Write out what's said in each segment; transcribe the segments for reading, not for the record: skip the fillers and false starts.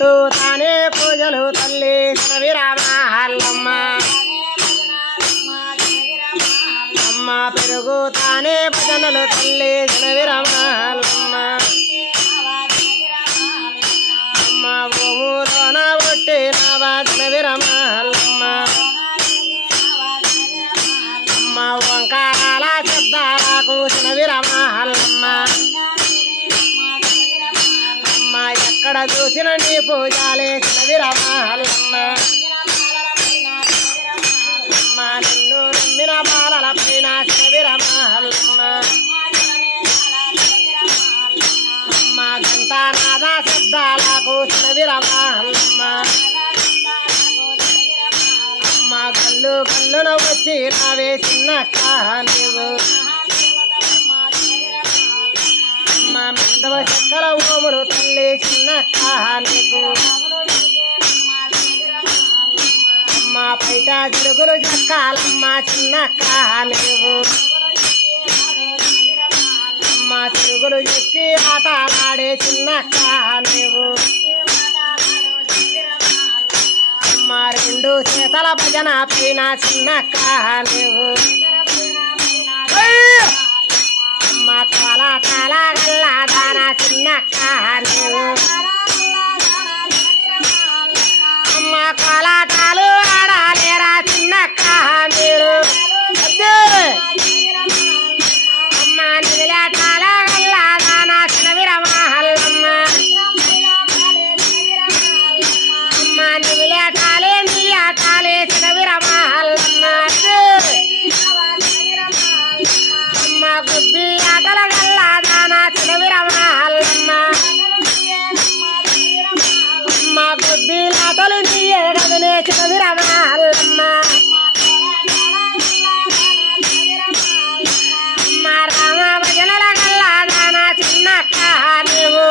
చుట్టూ తానే పూజలు తల్లి విరామాలమ్మ అమ్మ పెరుగు తానే భజనలు తల్లి విరామాలమ్మ అమ్మ భూములోన పుట్టిన భజన విరామాలమ్మ అమ్మ వంకారాల శబ్దాలకు విరామాలమ్మ అమ్మ ఎక్కడ చూసిన నీ పూజాలే విరామాలమ్మ అమ్మ నిన్ను నమ్మిన బాలల పైన విరామాలమ్మ అమ్మ గంటానాద శబ్దాలకు విరామాలమ్మ అమ్మ కళ్ళు కళ్ళున వచ్చి నావే చిన్నక్క నీవు అమ్మ మెందవ చక్కల ఓములు తల్లి చిన్నక్క నీకు అమ్మ పైట జిరుగులు చక్కాలమ్మ చిన్నక్క నీవు అమ్మ తిరుగులు చెక్కి ఆటలాడే చిన్నక్క నీవు అమ్మ రెండు చేతల భజన పైన చిన్నక్క నీవు అమ్మ కోలాటాల గల్లా దాన చిన్నక్క నీవు అమ్మ కోలాటాలు ఆడాలేరా చిన్నక్క మీరు అమ్మ నిమిలాటాల గల్లా దాన చిన్న విరమహల్లమ్మ అమ్మ నిమిలాటాలే నిలియాటాలే చిన్న విరమహల్లమ్మ అమ్మ గుబ్బి ఆటల గల్లా దాన చిన్న విరమహల్లమ్మ అమ్మ గుబ్బిలాటలు నీయే గదనే చిన్న విరమహల్లమ్మ అమ్మ రామ భజనల గల్లా దాన చిన్నక్క నీవు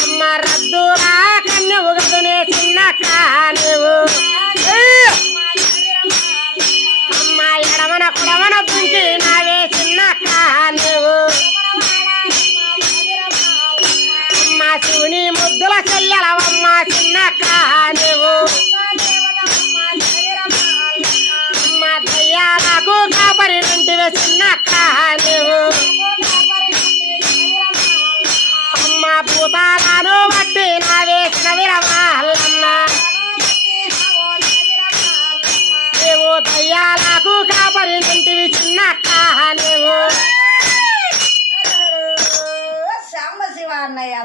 అమ్మ రద్దురా కన్నువు గదనే చిన్నక్క నీవు అమ్మ ఎడమన కుడమన దుంకి నావే చిన్నక్క నీవు అమ్మ శివుని ముద్దుల చెల్లెలవమ్మ చిన్నక్క నీవు అమ్మ దయ్యాలకు కాపరి నుంటివే చిన్నక్క నీవు అమ్మ భూతాలను బట్టి నావే చిన్న విరమహల్లమ్మ నీవు దయ్యాలకు కాపరి నుంటివి చిన్నక్క నీవు శాంబ శివ అన్నయ్య